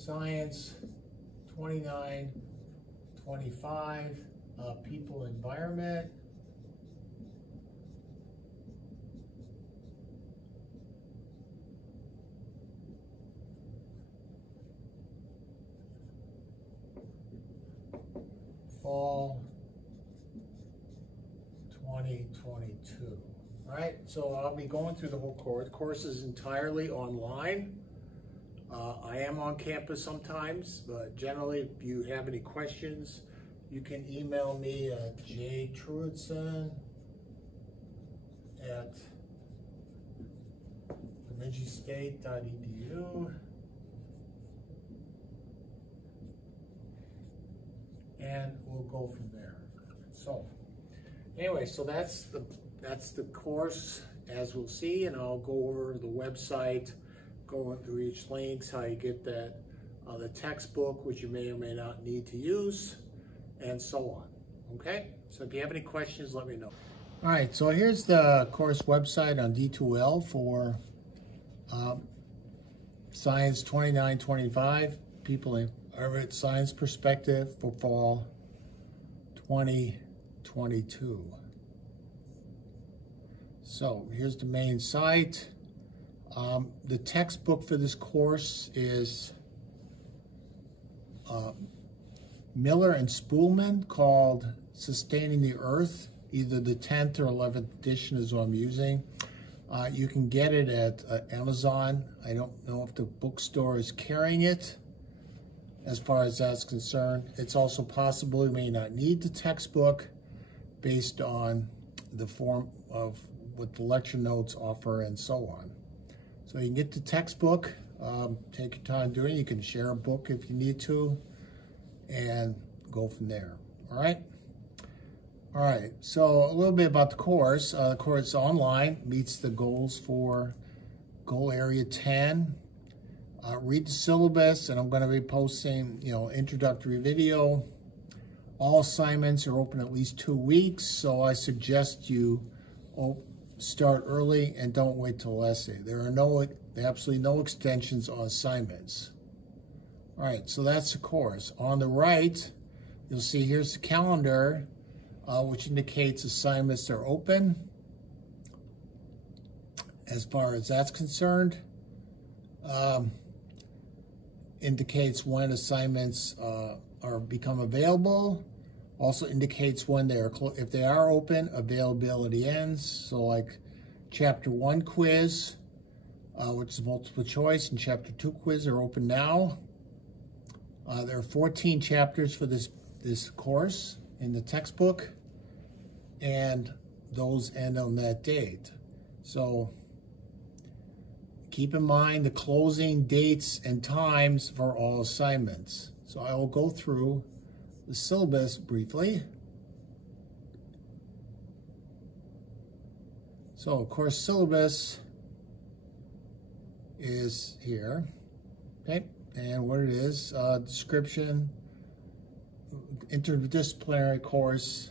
Science 2925, People Environment. Fall 2022. All right, so I'll be going through the whole course. The course is entirely online. I am on campus sometimes, but generally, if you have any questions, you can email me at jtruidson@bemidjistate.edu. And we'll go from there. So, anyway, so that's the course, as we'll see, and I'll go over the website, going through each links, how you get that, the textbook, which you may or may not need to use, and so on. Okay? So if you have any questions, let me know. All right, so here's the course website on D2L for Science 2925, People in Environment Science Perspective for Fall 2022. So here's the main site. The textbook for this course is Miller and Spoolman, called Sustaining the Earth. Either the 10th or 11th edition is what I'm using. You can get it at Amazon. I don't know if the bookstore is carrying it as far as that's concerned. It's also possible you may not need the textbook based on the form of what the lecture notes offer and so on. So you can get the textbook, take your time doing it. You can share a book if you need to, and go from there. All right? All right, so a little bit about the course. The course online meets the goals for Goal Area 10. Read the syllabus, and I'm going to be posting, introductory video. All assignments are open at least 2 weeks, so I suggest you start early and don't wait till the last day. There are absolutely no extensions on assignments. All right, so that's the course. On the right, you'll see here's the calendar, which indicates assignments are open. As far as that's concerned, indicates when assignments become available. Also indicates when if they are open, availability ends. So like Chapter 1 quiz, which is multiple choice, and Chapter 2 quiz are open now. There are 14 chapters for this course in the textbook, and those end on that date. So keep in mind the closing dates and times for all assignments. So I will go through the syllabus briefly. So course syllabus is here, okay? And what it is, description, interdisciplinary course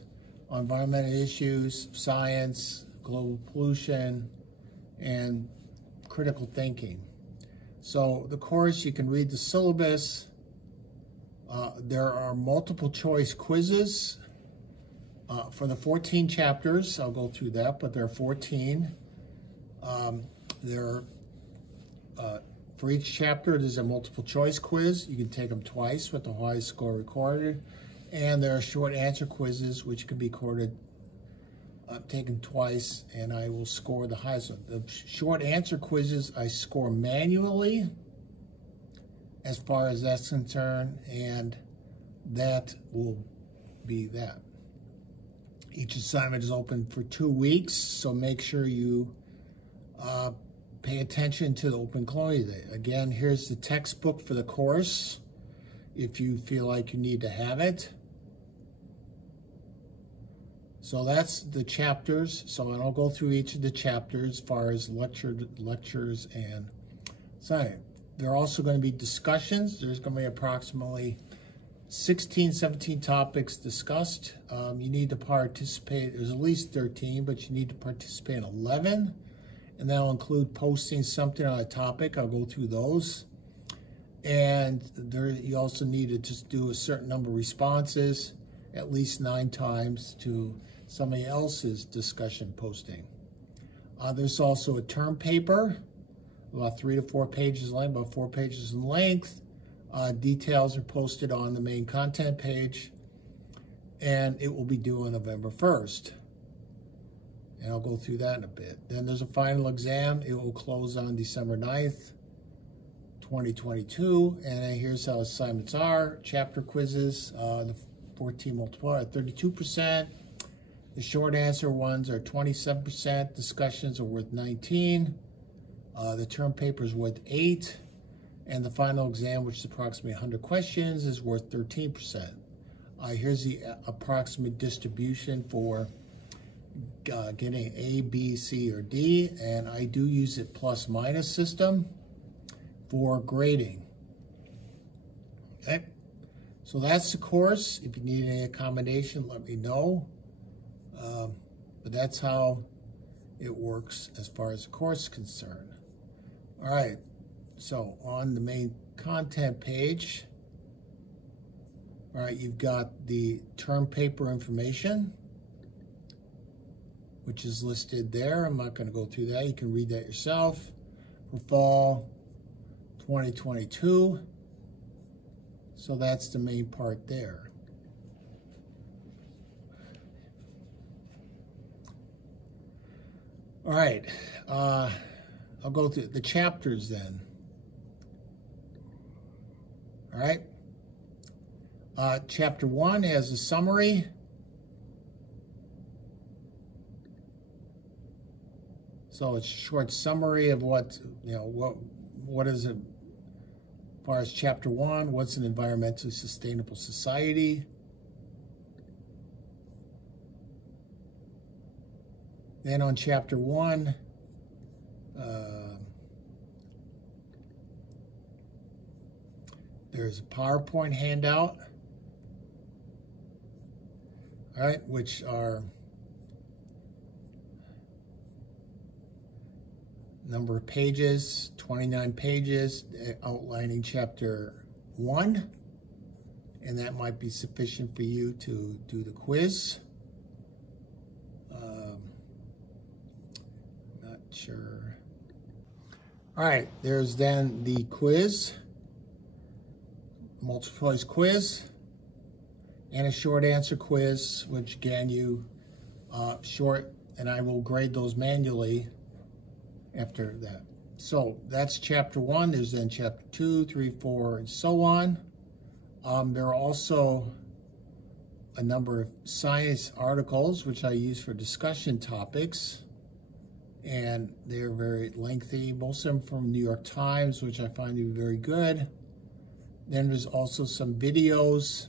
on environmental issues, science, global pollution, and critical thinking. So the course, you can read the syllabus. There are multiple choice quizzes for the 14 chapters. I'll go through that, but there are 14. For each chapter, there's a multiple choice quiz. You can take them twice with the highest score recorded. And there are short answer quizzes, which can be taken twice, and I will score the highest one. The short answer quizzes, I score manually as far as that's concerned, and that will be that. Each assignment is open for 2 weeks, so make sure you pay attention to the open closing date. Again, here's the textbook for the course if you feel like you need to have it. So that's the chapters. So I'll go through each of the chapters as far as lectures and so there are also going to be discussions. There's going to be approximately 16, 17 topics discussed. You need to participate. There's at least 13, but you need to participate in 11. And that'll include posting something on a topic. I'll go through those. And there, you also need to just do a certain number of responses, at least 9 times, to somebody else's discussion posting. There's also a term paper, about 3 to 4 pages long, about 4 pages in length. Details are posted on the main content page, and it will be due on November 1st. And I'll go through that in a bit. Then there's a final exam. It will close on December 9th, 2022. And here's how assignments are. Chapter quizzes, the 14 multiplier, 32%. The short answer ones are 27%. Discussions are worth 19. The term paper is worth 8. And the final exam, which is approximately 100 questions, is worth 13%. Here's the approximate distribution for getting A, B, C, or D, and I do use it plus-minus system for grading. Okay, so that's the course. If you need any accommodation, let me know. But that's how it works as far as the course is concerned. All right, so on the main content page, all right, you've got the term paper information, which is listed there. I'm not going to go through that. You can read that yourself. For fall 2022. So that's the main part there. All right. I'll go through the chapters then. All right. Chapter 1 has a summary. So it's a short summary of what is it, as far as chapter 1, what's an environmentally sustainable society? Then on chapter 1, there's a PowerPoint handout, all right, which are number of pages, 29 pages, outlining chapter 1, and that might be sufficient for you to do the quiz. Not sure. All right, there's then the quiz, multiple choice quiz, and a short answer quiz, which again you short, and I will grade those manually after that. So that's chapter 1. There's then chapter 2, 3, 4, and so on. There are also a number of science articles which I use for discussion topics, and they're very lengthy. Most of them from New York Times, which I find to be very good. Then there's also some videos.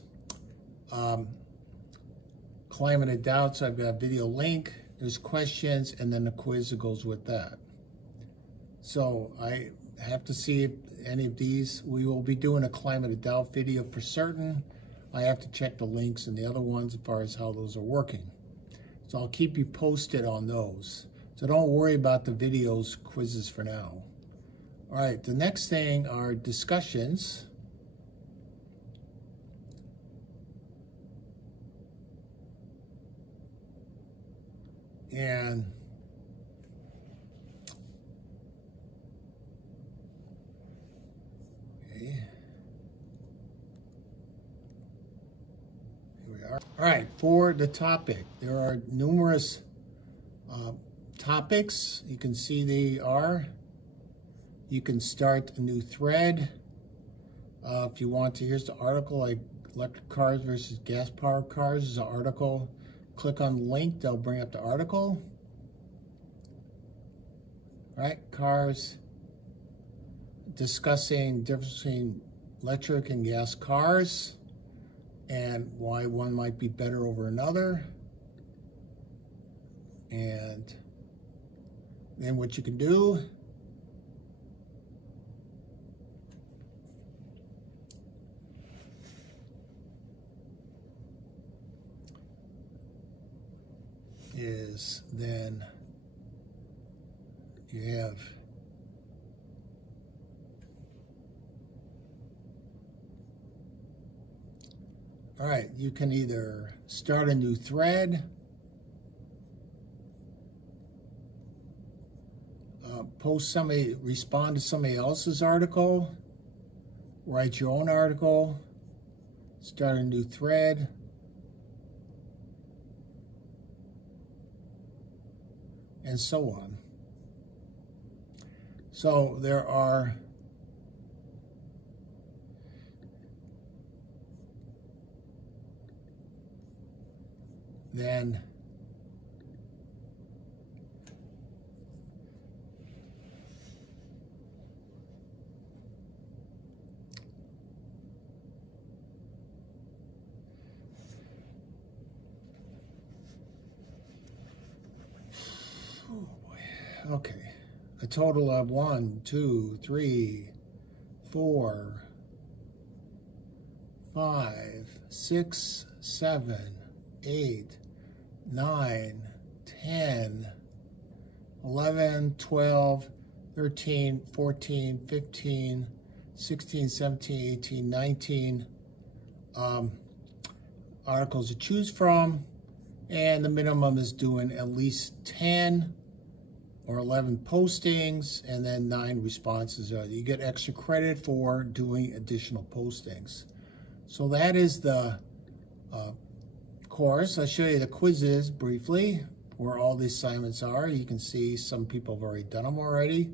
Climate of Doubt, so I've got a video link. There's questions, and then the quiz that goes with that. So I have to see if any of these, we will be doing a Climate of Doubt video for certain. I have to check the links and the other ones as far as how those are working. So I'll keep you posted on those. So don't worry about the videos, quizzes for now. All right, the next thing are discussions. And all right, for the topic, there are numerous topics. You can see they are. You can start a new thread. If you want to, here's the article, like electric cars versus gas-powered cars is an article. Click on the link, they'll bring up the article. All right, cars, discussing the difference between electric and gas cars, and why one might be better over another. And then what you can do is then you have All right, you can either start a new thread, respond to somebody else's article, write your own article, start a new thread, and so on. So there are then okay, a total of 1, 2, 3, 4, 5, 6, 7, 8, 9, 10, 11, 12, 13, 14, 15, 16, 17, 18, 19 articles to choose from, and the minimum is doing at least 10 or 11 postings, and then 9 responses. You get extra credit for doing additional postings. So that is the course. I'll show you the quizzes briefly, where all the assignments are. You can see some people have already done them already.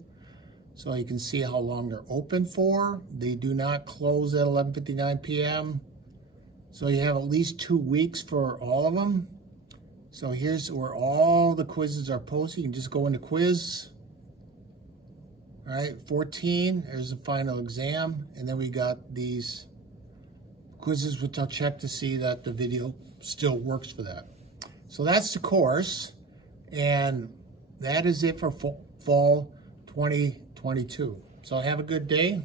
So you can see how long they're open for. They do not close at 11:59 p.m. So you have at least 2 weeks for all of them. So here's where all the quizzes are posted. You can just go into quiz. All right, 14, there's the final exam. And then we got these quizzes, which I'll check to see that the video still works for that. So that's the course. And that is it for fall 2022. So have a good day.